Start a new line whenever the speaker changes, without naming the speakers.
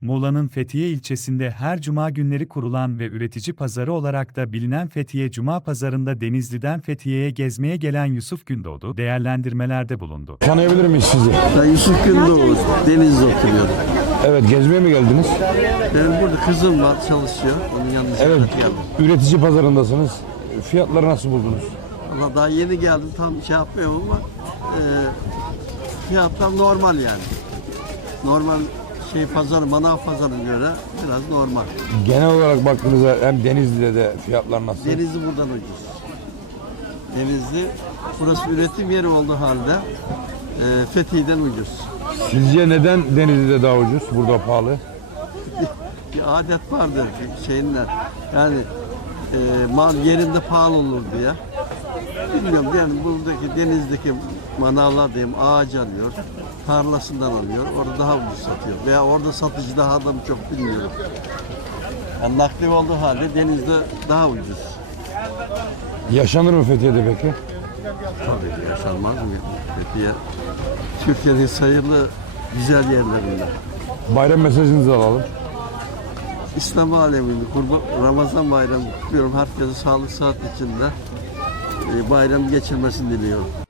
Muğla'nın Fethiye ilçesinde her cuma günleri kurulan ve üretici pazarı olarak da bilinen Fethiye Cuma Pazarı'nda Denizli'den Fethiye'ye gezmeye gelen Yusuf Gündoğdu değerlendirmelerde bulundu.
Tanıyabilir miyiz sizi?
Ben Yusuf Gündoğdu, Denizli'de oturuyorum.
Evet, gezmeye mi geldiniz?
Benim burada kızım var, çalışıyor. Onun yanına
Evet,
geldim.
üretici pazarındasınız. Fiyatları nasıl buldunuz?
Valla daha yeni geldim, tam şey yapmıyorum ama fiyatlar normal yani. Normal pazarı, manav pazarına göre biraz normal.
Genel olarak baktığınızda hem Denizli'de de fiyatlar nasıl?
Denizli buradan ucuz. Denizli, burası üretim yeri olduğu halde Fethiye'den ucuz.
Sizce neden Denizli'de daha ucuz, burada pahalı?
Bir adet vardır şeyinler. Yani mal yerinde pahalı olur diye. Bilmiyorum yani buradaki denizdeki manavlar diyeyim ağaç alıyor, tarlasından alıyor, orada daha ucuz satıyor. Veya orada satıcı daha da çok bilmiyorum. Yani nakli olduğu halde denizde daha ucuz.
Yaşanır mı Fethiye'de peki?
Tabii ki yaşanmaz mı? Fethiye Türkiye'nin sayılı güzel yerlerinde.
Bayram mesajınızı alalım.
İslam aleminde Ramazan bayramı kutluyorum. Herkese sağlık sıhhat içinde bayram geçirmesini diliyorum.